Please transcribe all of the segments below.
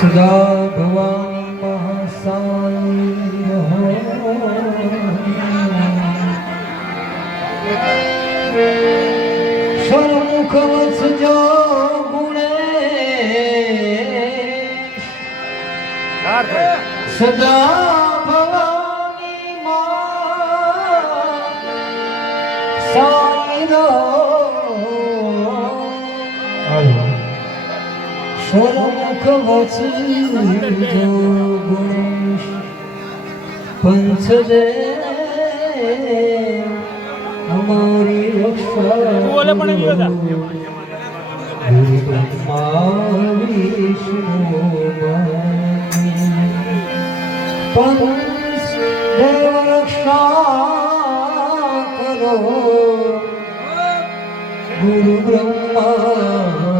સદા ભવાની મહાસાય સન્મુખ વસજો ગુણે સદા ભવાની મા સાઈ સન્મુખ વસજો ગુણેશ પંચદે અમારી રક્ષા પંચ દેવ રક્ષા કરો ગુરુ બ્રહ્મા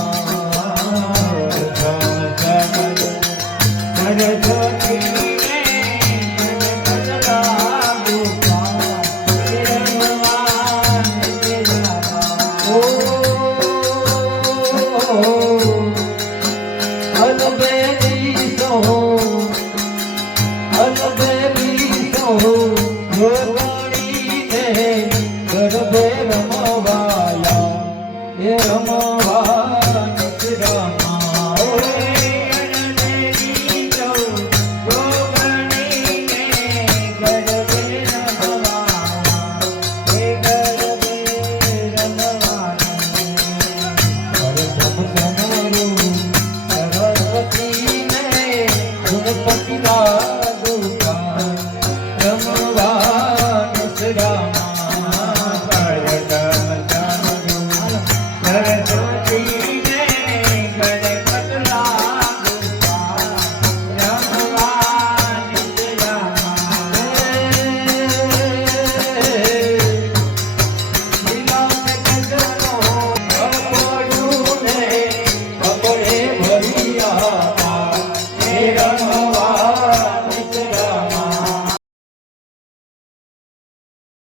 ગર્ભે રમવાયા. એ રમવા રમા Hare Krishna.